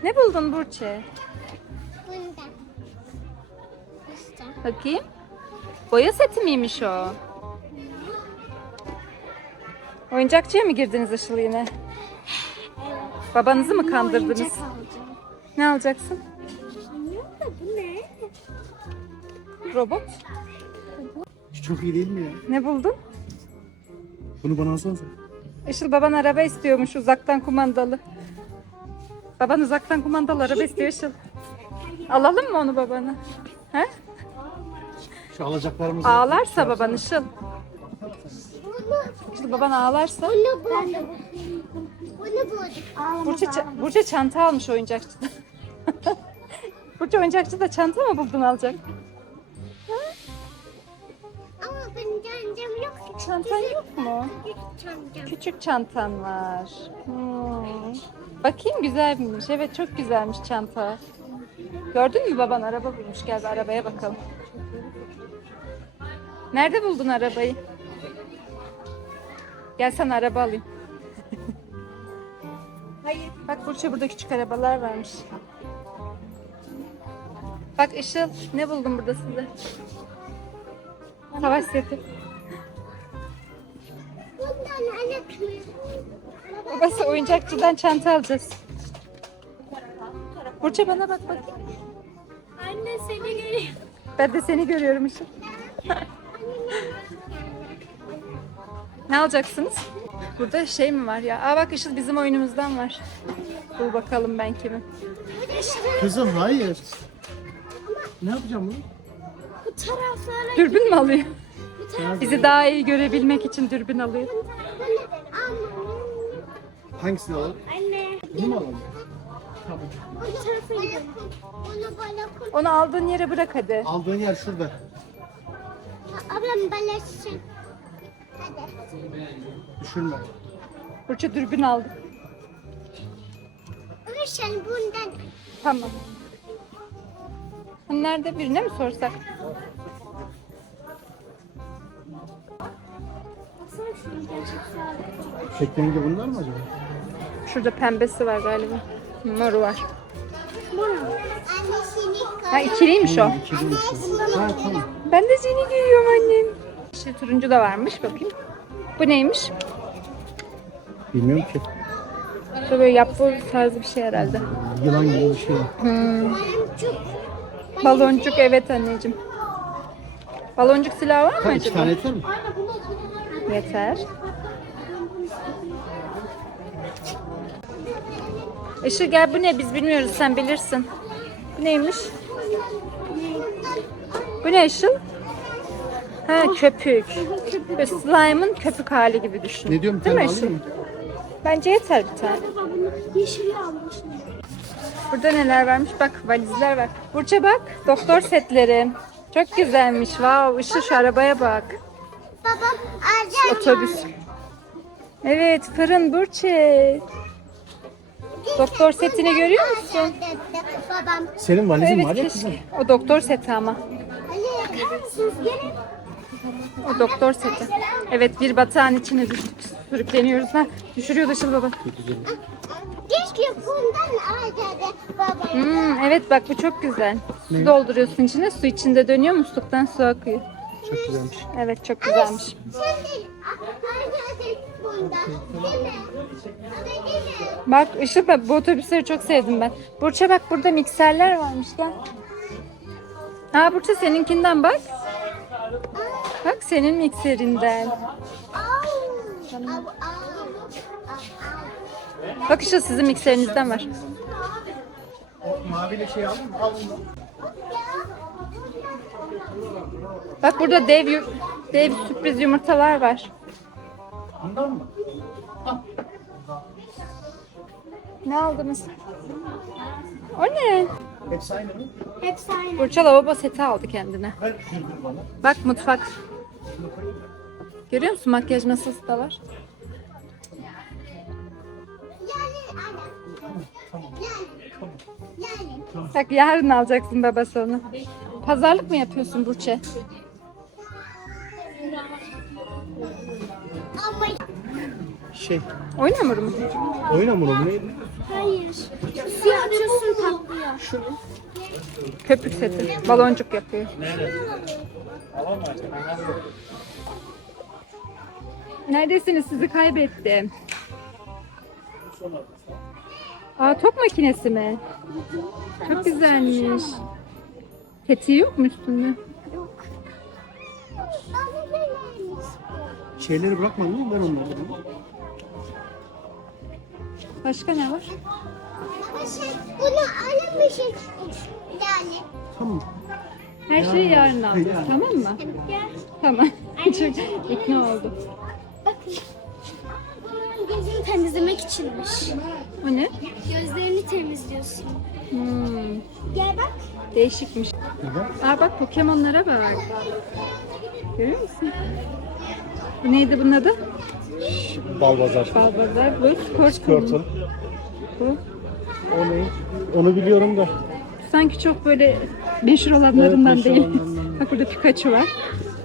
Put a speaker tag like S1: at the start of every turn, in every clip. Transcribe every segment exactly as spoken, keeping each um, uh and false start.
S1: Ne buldun Burçe?
S2: Bunda. İşte.
S1: Bakayım. Boya seti miymiş o? Oyuncakçıya mı girdiniz Işıl yine?
S2: Evet.
S1: Babanızı mı
S2: Bir
S1: kandırdınız?
S2: oyuncak alacağım.
S1: Ne alacaksın?
S2: Bilmiyorum da bu ne?
S1: Robot.
S3: Çok iyi değil mi ya?
S1: Ne buldun?
S3: Bunu bana alsanıza.
S1: Işıl baban araba istiyormuş uzaktan kumandalı. Baban uzaktan kumandalı araba istiyor Işıl. Alalım mı onu babana? He?
S3: Şu alacaklarımızı.
S1: Ağlarsa baban Işıl. Işıl baban ağlarsa.
S2: Bunu buldum. Bunu buldum.
S1: Burçe, ça- Burçe çanta almış oyuncakçıdan. Burçe oyuncakçıda çanta mı buldun alacak?
S2: Ama benim çantam yok.
S1: Çantan yok mu?
S2: Çantam.
S1: Küçük çantan var. Hmm. Bakayım güzelmiş. Evet çok güzelmiş çanta. Gördün mü baban araba bulmuş. Gel bir arabaya bakalım. Nerede buldun arabayı? Gel sana araba alayım.
S2: Hayır.
S1: Bak Burçe burada küçük arabalar varmış. Bak Işıl ne buldum burada size? Savaş seti.
S2: Bundan alakmıyor.
S1: Babası oyuncakçıdan çanta alacağız. Burçe bana bak bakayım.
S2: Anne seni görüyor.
S1: Ben de seni görüyorum Işıl. Ne alacaksınız? Burada şey mi var ya? Aa bak Işıl bizim oyunumuzdan var. Bul bakalım ben kimi.
S3: Kızım hayır. Ne yapacağım bunu?
S2: Bu taraflara
S1: Dürbün mü alıyor?
S2: bu taraf.
S1: Bizi daha iyi görebilmek için dürbün alıyor.
S3: Hangisini alalım?
S2: Anne.
S3: Bunu mu alalım?
S2: Bu tarafa gidelim. Onu bana koy.
S1: Onu aldığın yere bırak hadi.
S3: Aldığın yer şurada.
S2: Ablam balaşsın. Hadi.
S3: Düşürme.
S1: Burçe dürbün aldı.
S2: Ama sen bundan.
S1: Tamam. Hani nerede birine mi sorsak?
S2: Baksana şunu gerçek sağlık.
S3: Şeklinde bunlar mı acaba?
S1: Şurada pembesi var galiba. Moru var.
S2: Annesini
S1: Ha ikiliymiş o.
S3: İkili Ha tamam.
S1: Ben de seni görüyorum annem. İşte turuncu da varmış bakayım. Bu neymiş?
S3: Bilmiyorum ki.
S1: Bu böyle yapboz tarzı bir şey herhalde.
S3: Yılan gibi bir şey.
S2: Baloncuk.
S1: Baloncuk evet anneciğim. Baloncuk silahı var mı
S3: Ha, iki
S1: acaba?
S3: tane yeter mi?
S1: Yeter. Işıl gel bu ne biz bilmiyoruz sen bilirsin. Bu neymiş? Bu ne Işıl? Ha köpük. Böyle slime'ın köpük hali gibi düşün.
S3: Ne diyorum bir
S1: Değil
S3: tane
S1: mi Işıl?
S3: alayım mı?
S1: Bence yeter bir tane.
S2: Baba bunu yeşili almışım.
S1: Burada neler varmış? Bak valizler var. Burç'a bak. Doktor setleri. Çok güzelmiş. Wow, Işıl şu arabaya bak.
S2: Babam alacak.
S1: Otobüs. Evet fırın Burç'e. Doktor setini görüyor musun?
S2: Babam.
S3: Senin valizin
S1: Evet
S3: var ya
S1: keşke.
S3: kızım.
S1: O doktor seti ama.
S2: Ali bakar mısınız? Gelin.
S1: O doktor seti. Evet bir batağın içine düştük. Sürükleniyoruz. Ha, düşürüyor Işıl baba.
S2: Keşke bundan alacaktı babam.
S1: Hmm, evet bak bu çok güzel. Su dolduruyorsun içine. Su içinde dönüyor. Musluktan su akıyor.
S3: Çok güzelmiş.
S1: Evet çok güzelmiş.
S2: Şimdi alacaktı bundan. Değil mi? Ama değil mi?
S1: Bak Işıl bak bu otobüsleri çok sevdim ben. Burç'a bak burada mikserler varmış gel. Ha Burç'a seninkinden bak. Bak senin mikserinden.
S2: Au. Au, au. Au, au.
S1: Bak Işıl sizin mikserinizden var.
S3: O maviyle şey aldın mı? Al bunu.
S1: Bak burada dev yu- dev sürpriz yumurtalar var.
S3: Bundan mı?
S1: Ne aldınız? O ne?
S3: Hepsi aynı mı?
S2: Hepsi aynı.
S1: Burça lavabo seti aldı kendine.
S3: Ver dürbün bana.
S1: Bak mutfak. Görüyor musun makyaj masası da var.
S2: Yani ana. Yani. Yani.
S1: Bak yarın alacaksın babası onu. Pazarlık mı yapıyorsun Burçe?
S2: Ama
S3: Şey.
S1: Oyun hamuru mu?
S3: Oyun hamuru mu neydi?
S2: Hayır. Suya atıyorsun patlıyor.
S1: Şu köpük seti. Baloncuk yapıyor. Neredesiniz? Sizi kaybettim. Aa, top makinesi mi? Çok güzelmiş. Tetiği yok mu üstünde?
S2: Bana ne vermiş?
S3: Şeyleri bırakmadın mı? Ben onları.
S1: Başka ne var?
S2: Ama şey, bunu alamışız. Yani.
S3: Tamam.
S1: Her şeyi yarın alacağız, tamam mı?
S2: Gel.
S1: Tamam. Çok ikna oldu.
S2: Bakın. Bunun gözünü temizlemek içinmiş.
S1: O ne?
S2: Gözlerini temizliyorsun.
S1: Hmm,
S2: Gel bak.
S1: değişikmiş. Aa bak, Pokemon'lara bak. Görüyor musun? Bu neydi bunun adı?
S3: Balbazar.
S1: Balbazar. Bu Squirtle.
S3: Squirtle.
S1: Bu.
S3: O ne? Onu biliyorum da.
S1: Sanki çok böyle meşhur olanlarından
S3: Evet, meşhur
S1: değil.
S3: olanlarından.
S1: Bak burada Pikachu var.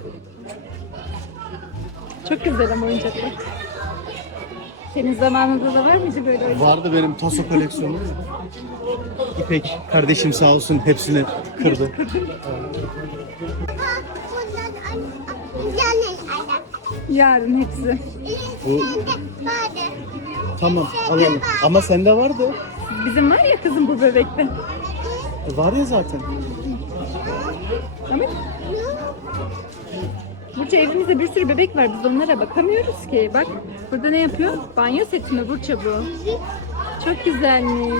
S1: Çok güzel ama oyuncaklar. Senin zamanında da var mıydı böyle oyuncak?
S3: Vardı benim Toso koleksiyonum. İpek kardeşim sağ olsun hepsini kırdı.
S1: Yarın hepsi.
S3: Bu tamam alalım. Ama sende vardı.
S1: Bizim var ya kızım bu bebekte.
S3: E, var ya zaten.
S1: Ama Burça, evimizde bir sürü bebek var. Biz onlara bakamıyoruz ki. Bak burada ne yapıyor? Banyo seti mi Burça bu? Çok güzelmiş.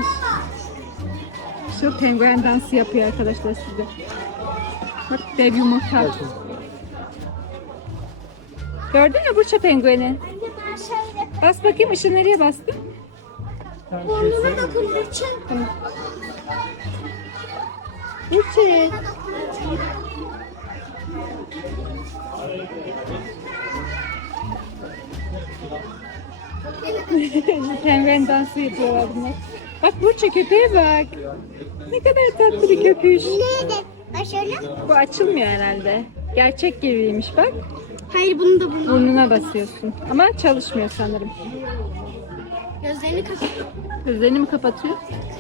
S1: Şu penguen dansı yapıyor arkadaşlar size. Bak dev yumurta. Gördün mü Burça pengueni? Bas bakayım, ışığı nereye bastın?
S2: Burnuna dokun Burçin.
S1: Burça. Penguen dansı yapıyorlar bunlar. Bak Burça, köpeğe bak. Ne kadar tatlı bir köpüş.
S2: Nerede? Başarılı.
S1: Bu açılmıyor herhalde. Gerçek gibiymiş bak.
S2: Hayır, bunu da bunu.
S1: Burnuna basıyorsun. Ama çalışmıyor sanırım.
S2: Gözlerini kapat.
S1: Gözlerini mi kapatıyor?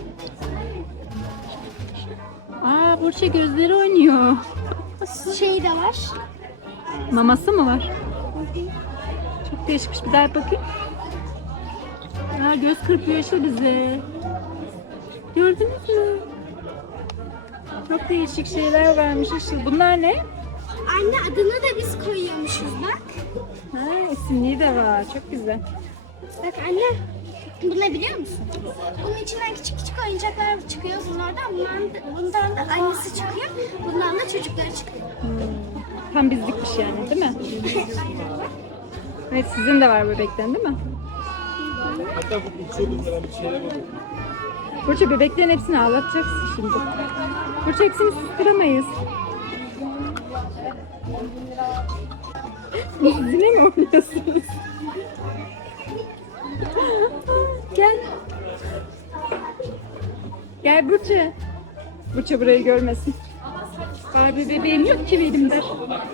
S1: Aa, Burça gözleri oynuyor.
S2: Şey de var.
S1: Maması mı var? Çok değişikmiş. Bir daha yap bakayım. Aa, göz kırpıyor işte bize. Gördünüz mü? Çok değişik şeyler varmış işte. Bunlar ne?
S2: Anne, adını da biz koyuyormuşuz bak.
S1: Ha, isimliği de var. Çok güzel.
S2: Bak anne. Bu ne biliyor musun? Bunun içinden küçük küçük oyuncaklar çıkıyor bunlardan. Bundan da, bundan da annesi çıkıyor. Bundan da çocukları çıkıyor.
S1: Tam bizlikmiş yani, değil mi? Evet, sizin de var bebekten, değil mi? Burça, bebeklerin hepsini ağlatacaksın şimdi. Burça, hepsini sustuраmayız. Yine mi oynuyorsunuz? Gel. Gel Burça. Burça burayı görmesin. Barbie bebeğim yok ki benim der.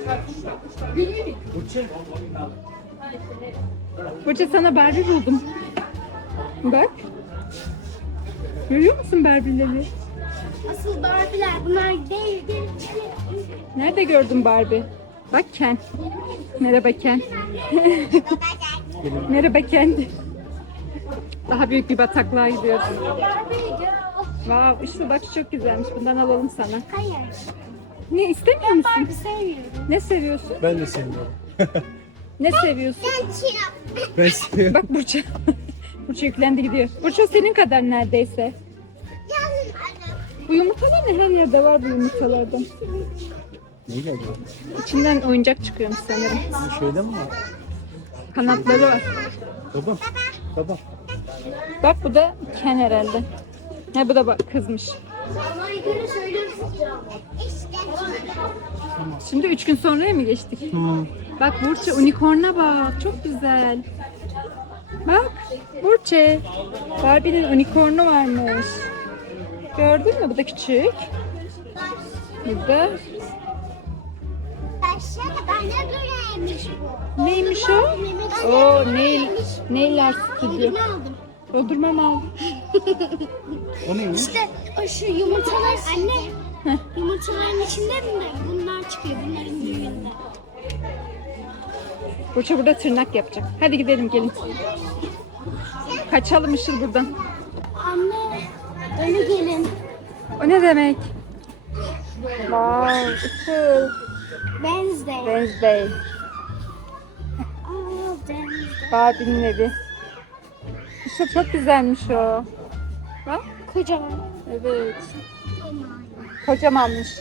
S1: Burça, sana Barbie buldum. Bak. Görüyor musun Barbie'leri?
S2: Asıl Barbie'ler bunlar değil değil.
S1: Nerede gördün Barbie? Bak Ken. Merhaba Ken. Merhaba Ken. Daha büyük bir bataklığa gidiyoruz.
S2: Barbie girl.
S1: Wow, işte bak çok güzelmiş. Bundan alalım sana.
S2: Hayır.
S1: Ne, istemiyor musun?
S2: Barbie sevmiyorum.
S1: Ne seviyorsun?
S3: Ben de sevmiyorum.
S1: Ne seviyorsun?
S2: Ben çiğ.
S3: Ben seviyorum.
S1: Bak Burça. Burça yüklendi gidiyor. Burça senin kadar neredeyse.
S2: Yalnız anne.
S1: Bu yumurtalar ne? Her yerde var bu yumurtalardan.
S3: Ne geldi?
S1: İçinden oyuncak çıkıyormuş sanırım.
S3: Bu şeyde mi var?
S1: Kanatları var.
S3: Baba. Baba.
S1: Bak bu da Ken herhalde. Ha, bu da bak kızmış.
S2: Ama yukarı söylüyorsun. İşte.
S1: Şimdi üç gün sonraya mı geçtik?
S3: Hmm.
S1: Bak Burça, unicorn'a bak. Çok güzel. Bak Burça. Barbie'nin unicorn'u varmış. Gördün mü? Bu da küçük. Burada.
S2: Başına bana göreymiş bu.
S1: Neymiş o? O Nail, Nail Art Studio.
S2: Ne aldım?
S1: Doldurma mı aldın?
S3: O neymiş?
S2: İşte o şu yumurtalar anne. Yumurtaların içinde mi bunlar çıkıyor bunların büyüğünde.
S1: Burça burada tırnak yapacak. Hadi gidelim gelin. Kaçalım Işıl buradan.
S2: Anne öyle gelin.
S1: O ne demek? Wow, Işıl.
S2: Wednesday.
S1: Wednesday.
S2: Aa, Wednesday.
S1: Barbie'nin evi. Işıl çok güzelmiş o. Bak.
S2: Kocaman.
S1: Evet. Kocamanmış.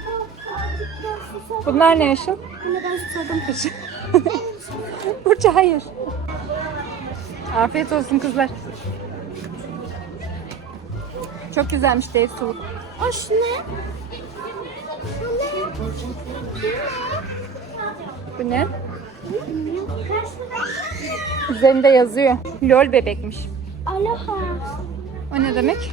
S1: Bunlar ne Işıl?
S2: Bunu ben tutadım.
S1: Burça hayır. Afiyet olsun kızlar. Çok güzelmiş dev suluk.
S2: O şu ne?
S1: Bu ne? Üzerinde yazıyor. Lol bebekmiş.
S2: Aloha.
S1: O ne demek?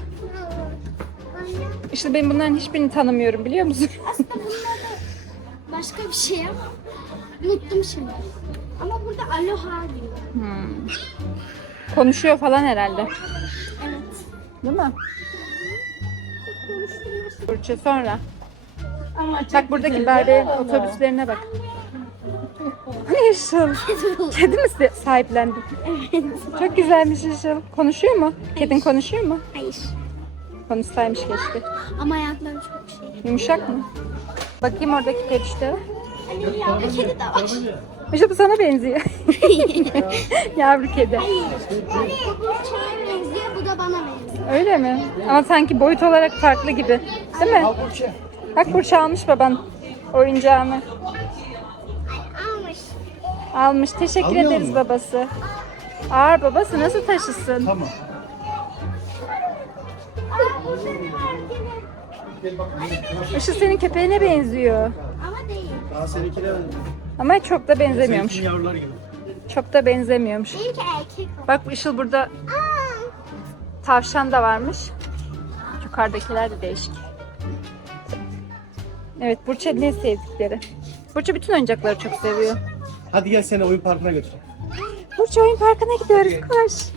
S1: İşte ben bunların hiçbirini tanımıyorum biliyor musun?
S2: Aslında bunlar da başka bir şey ama unuttum şimdi. Ama burada aloha diyor.
S1: Hmm. Konuşuyor falan herhalde.
S2: Evet.
S1: Değil mi? Burça sonra. Bak buradaki Barbie otobüslerine bak. Hani Işıl? Kedi mi se- sahiplendin?
S2: Evet.
S1: Çok güzelmiş Işıl. Konuşuyor mu? Kedin konuşuyor mu?
S2: Hayır.
S1: Konuşsaymış keşke.
S2: Ama ayakları çok şey.
S1: Yumuşak mı? Bakayım oradaki perişte.
S2: Anne yavru kedi de var.
S1: Işıl bu sana benziyor. Yavru kedi.
S2: Hayır. Bu Burçak'a benziyor, bu da bana benziyor.
S1: Öyle mi? Ama sanki boyut olarak farklı gibi. Değil mi? Bak Burça almış baban oyuncağını.
S2: Almış.
S1: Almış. Teşekkür
S3: Almıyor
S1: ederiz
S3: mu?
S1: babası. Ağır babası nasıl taşısın?
S3: Tamam.
S1: Işıl senin köpeğine benziyor.
S2: Ama değil.
S3: Daha seninkine ben.
S1: Ama çok da benzemiyormuş.
S3: Seninkinin yavrular gibi.
S1: Çok da benzemiyormuş.
S2: Benimki erkek o.
S1: Bak Işıl burada tavşan da varmış. Yukarıdakiler de değişik. Evet Burça ne sevdikleri. Burça bütün oyuncakları çok seviyor.
S3: Hadi gel seni oyun parkına götür.
S1: Burça oyun parkına gidiyoruz koş.